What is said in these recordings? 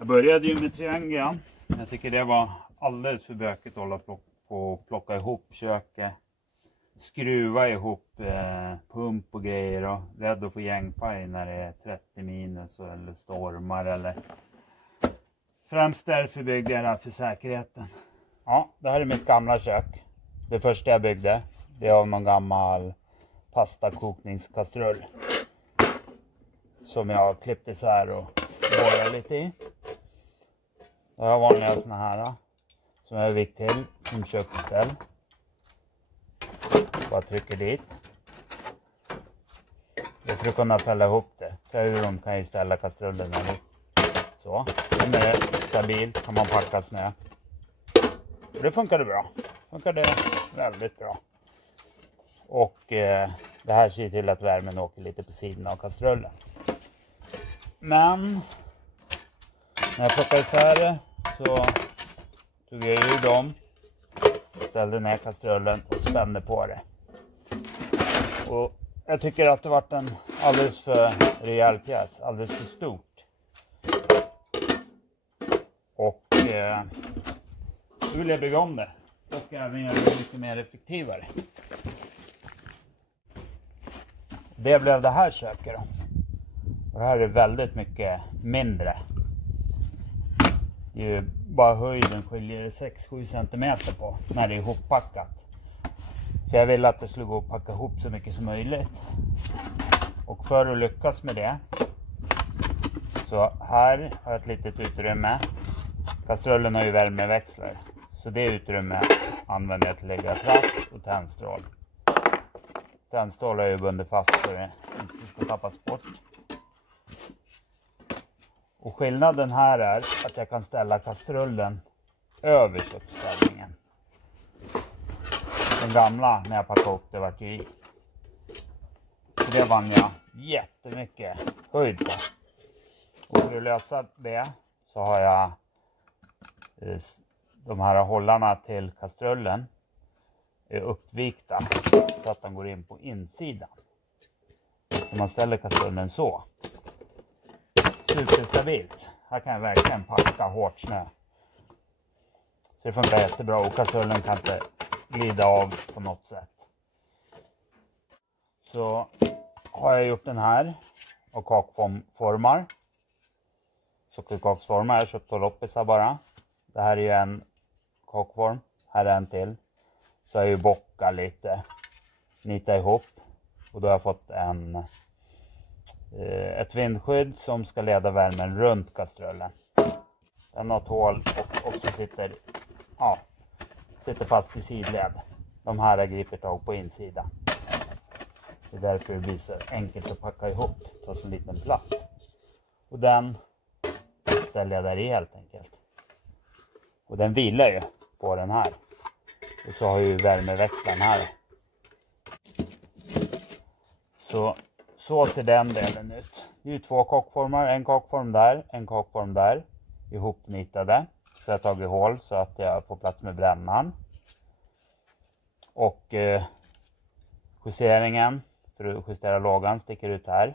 Jag började ju med triangeln. Jag tycker det var alldeles för bökigt att hålla på och plocka ihop köket. Skruva ihop pump och grejer och rädd att få gängpaj när det är 30 minus eller stormar eller. Främst därför byggde jag det här för säkerheten. Ja, det här är mitt gamla kök. Det första jag byggde, det är av någon gammal pastakokningskastrull. Som jag har klippt isär och borrat lite i. Jag har vanliga såna här som jag har vikt till som köksställ. Bara trycker dit. Jag tror kunna fälla ihop det. Hur de kan ju ställa kastrullen här. Så. Om det är stabilt kan man packa snö. Och det funkade bra. Funkade väldigt bra. Och det här ser till att värmen åker lite på sidan av kastrullen. Men när jag plockade isär det så tog jag ur dem. Ställde ner kastrullen och spände på det. Och jag tycker att det varit en alldeles för rejäl pjäs. Alldeles för stort. Och då vill jag bygga om det. Och även göra det lite mer effektivare. Det blev det här köket då. Och det här är väldigt mycket mindre. Det är ju bara höjden skiljer 6-7 cm på när det är ihoppackat. För jag vill att det skulle gå att packa ihop så mycket som möjligt. Och för att lyckas med det. Så här har jag ett litet utrymme. Kastrullen har ju värmeväxlare. Så det utrymme använder jag till att lägga trapp och tändstrål. Tändstrål har jag ju bundit fast så det inte ska tappas bort. Och skillnaden här är att jag kan ställa kastrullen över köksställningen. Den gamla när jag packade upp det var ju i. Så det vann jag jättemycket höjd på. Och för att lösa det så har jag de här hållarna till kastrullen är uppvikta så att den går in på insidan. Så man ställer kastrullen så. Superstabilt. Här kan jag verkligen packa hårt snö. Så det funkar jättebra och kastrullen kan inte glida av på något sätt. Så har jag gjort den här och kakformar. Sockerkaksformar. Jag köpte loppisar bara. Det här är ju en kakform. Här är en till. Så har jag ju bockat lite. Nita ihop. Och då har jag fått ett vindskydd som ska leda värmen runt kastrullen. Den har ett hål och också sitter fast i sidled. De här griper tag på insidan. Det är därför det blir så enkelt att packa ihop. Ta så liten plats. Och den ställer jag där i helt enkelt. Och den vilar ju på den här. Och så har jag ju värmeväxlaren här. Så ser den delen ut. Det är ju 2 kakformar. En kakform där. En kakform där. Ihopnitade. Så jag har tagit hål så att jag får plats med brännan. Och justeringen för att justera lågan sticker ut här.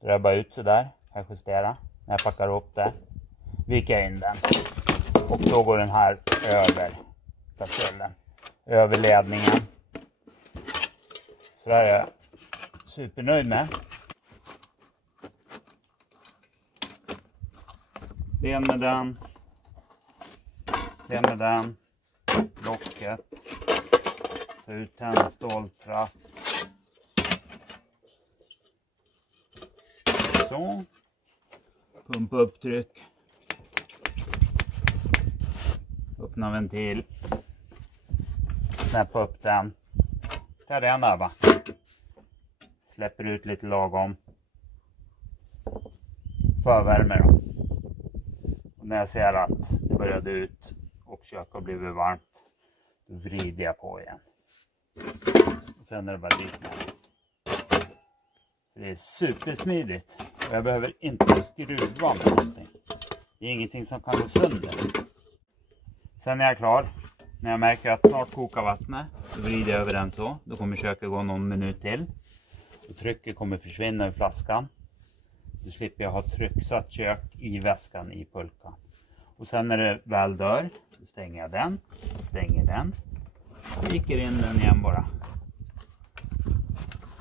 Drar jag bara ut så där. Kan jag justera. När jag packar upp det. Viker jag in den. Och då går den här över kastrullen. Över ledningen. Så där är jag supernöjd med. Ben med den. Ben med den. Locket. Ta ut tändståltrapp. Så. Pumpa upp tryck. Öppna ventil. Snäppa upp den. Ta den där va. Släpper ut lite lagom. Förvärme då. Och när jag ser att det började ut och köket har blivit varmt. Då vrider jag på igen. Och sen är det bara dit med. Det är supersmidigt. Och jag behöver inte skruva med någonting. Det är ingenting som kan gå sönder. Sen är jag klar. När jag märker att snart kokar vattnet. Då vrider jag över den så. Då kommer köket gå någon minut till. Och trycket kommer försvinna i flaskan. Nu slipper jag ha trycksatt kök i väskan i pulkan. Och sen när det väl dör, så stänger jag den, stänger den. Viker in den igen bara.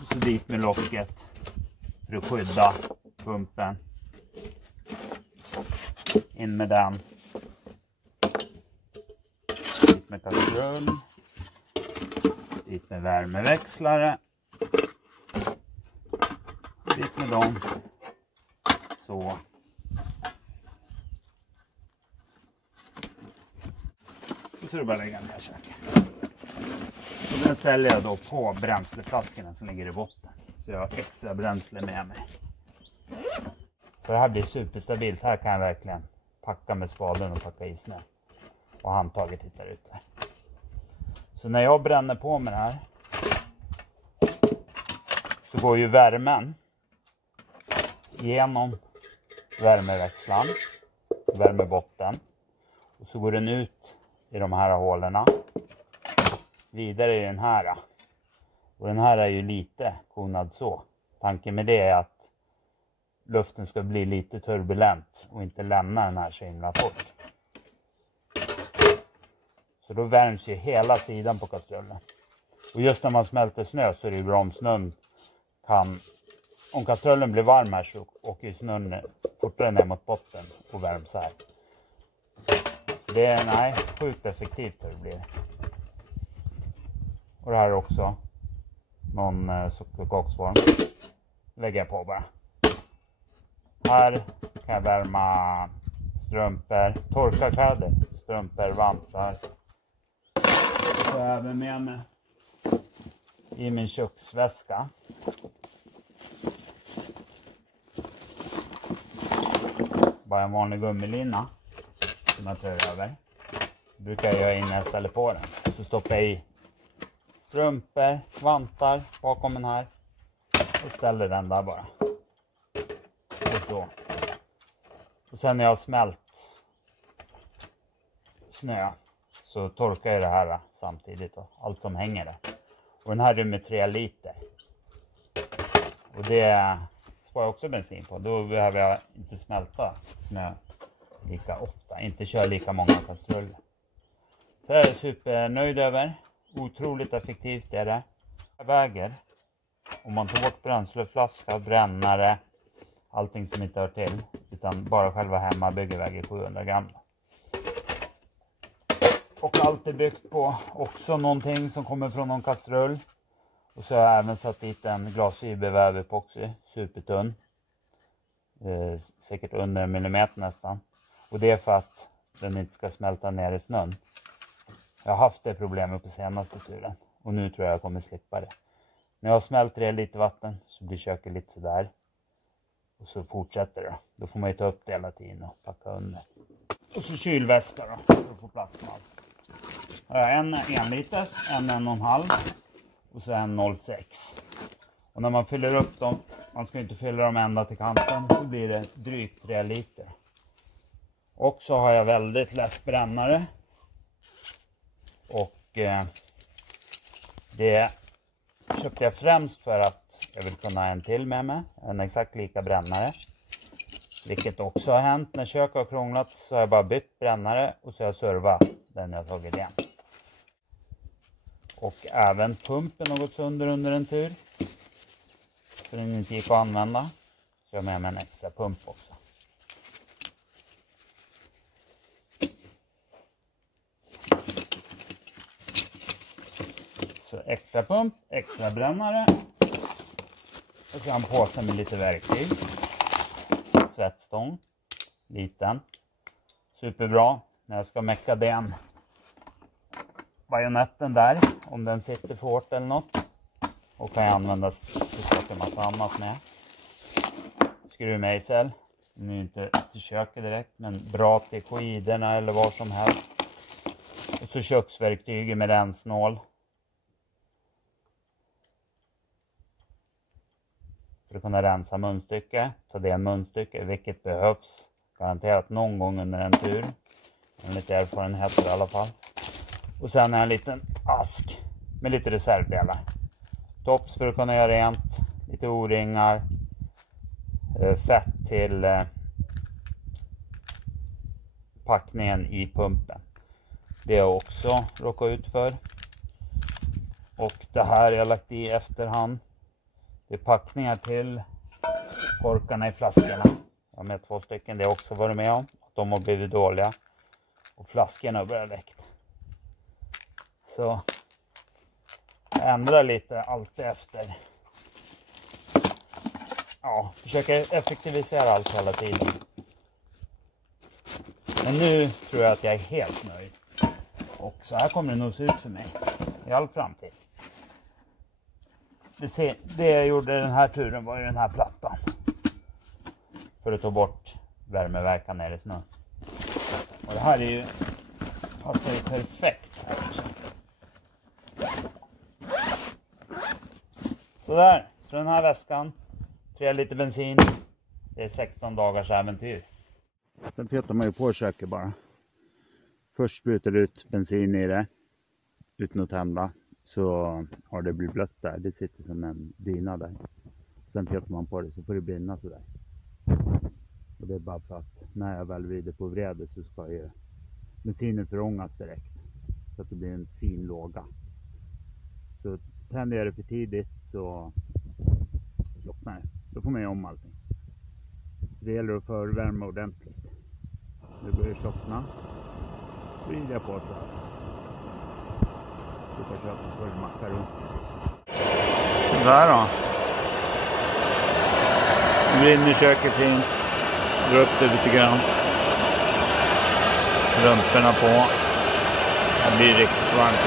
Och så dit med locket för att skydda pumpen. In med den. Dit med kastrull. Dit med värmeväxlare. Dit med dem. Så. Och så är det bara att lägga ner köket. Och den ställer jag då på bränsleflaskorna som ligger i botten. Så jag har extra bränsle med mig. Så det här blir superstabilt. Här kan jag verkligen packa med spaden och packa i snö. Och handtaget hittar ut där. Så när jag bränner på med det här, så går ju värmen genom värmeväxlaren, värmebotten. Och så går den ut i de här hålen. Vidare i den här. Och den här är ju lite konad så. Tanken med det är att luften ska bli lite turbulent och inte lämna den här så himla fort. Så då värms ju hela sidan på kastrullen. Och just när man smälter snö så är det ju bra om snön kan... Om kastrullen blir varm här så åker ju snön fortare ner mot botten och värms här. Så det är, nej, sjukt effektivt hur det blir. Och det här är också någon sockerkaksform. Lägger jag på bara. Här kan jag värma strumpor, torka kläder, strumpor, vantar. Så jag även med mig i min köksväska. Bara en vanlig gummilina som jag trör över. Det brukar jag göra innan jag ställer på den. Så stoppar jag i strumpor, vantar bakom den här. Och ställer den där bara. Och så. Och sen när jag har smält snö så torkar jag det här samtidigt. Allt som hänger där. Och den här rymmer 3 liter. Och det sparar jag också bensin på. Då behöver jag inte smälta snö lika ofta. Inte köra lika många kastruller. Så jag är supernöjd över. Otroligt effektivt är det. Jag väger. Om man tar bort bränsleflaska, brännare, allting som inte hör till. Utan bara själva hemmabygget väger 700 gram. Och allt är byggt på också någonting som kommer från någon kastrull. Och så har jag även satt dit en glasfiberväv epoxy, supertunn. Säkert under 1 millimeter nästan. Och det är för att den inte ska smälta ner i snön. Jag har haft det problemet på senaste turen. Och nu tror jag kommer slippa det. När jag smälter det lite vatten så blir köket lite sådär. Och så fortsätter det. Då får man ju ta upp det hela tiden och packa under. Och så kylväska då. För att få plats med allt. Här har jag en 1 liters, en 1,5 och så en 0,6. Och när man fyller upp dem, man ska inte fylla dem ända till kanten, så blir det drygt 3 liter. Och så har jag väldigt lätt brännare. Och det köpte jag främst för att jag vill kunna ha en till med mig. En exakt lika brännare. Vilket också har hänt när kök har krånglat, så har jag bara bytt brännare och så har jag servat den jag tagit igen. Och även pumpen har gått sönder under en tur. Så den inte gick att använda. Så jag har med mig en extra pump också. Så extra pump, extra brännare. Och så en påse med lite verktyg. Svettstång. Liten. Superbra när jag ska mecka den bajonetten där. Om den sitter för hårt eller något. Och kan jag använda till en massa annat med. Skruvmejsel. Nu inte till köket direkt. Men bra till skiderna eller vad som helst. Och så köksverktyg med rensnål. För att kunna rensa munstycke. Ta det munstycke. Vilket behövs. Garanterat någon gång under en tur. En lite erfarenhet i alla fall. Och sen en liten ask. Med lite reservdelar. Tops för att kunna göra rent. Lite o-ringar. fett till packningen i pumpen. Det har jag också råkat ut för. Och det här jag lagt i efterhand. Det är packningar till korkarna i flaskorna. Jag har med 2 stycken, det har också varit med om. De har blivit dåliga. Och flaskorna har börjat läcka. Så jag ändrar lite allt efter. Ja, försöker effektivisera allt hela tiden. Men nu tror jag att jag är helt nöjd. Och så här kommer det nog se ut för mig i all framtid. Det jag gjorde den här turen var ju den här plattan. För att ta bort värmeverkan när det snö. Och det här är ju, passar ju perfekt här också. Sådär, så den här väskan, 3 liter bensin, det är 16 dagars äventyr. Sen petar man ju på köket bara. Först sprutar ut bensin i det, utan att tända, så har det blivit blött där. Det sitter som en dyna där. Sen petar man på det så får det brinna sådär. Och det är bara för att när jag väl vrider på vredet så ska ju bensinen förångas direkt. Så att det blir en fin låga. Så tänder jag det för tidigt så slocknar det. Då får man ju om allting. Det gäller att förvärma ordentligt. Nu börjar det slockna. Då vrider jag på så här. Du får köpa full makaron. Där då. Nu brinner köket fint. Dra upp det lite grann. Rumporna på. Det blir riktigt varmt.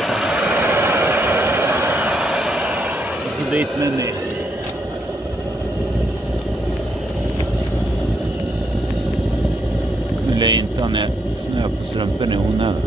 Och så dit med ner. Nu vill jag inte ha ner snö på strumporna i onödan.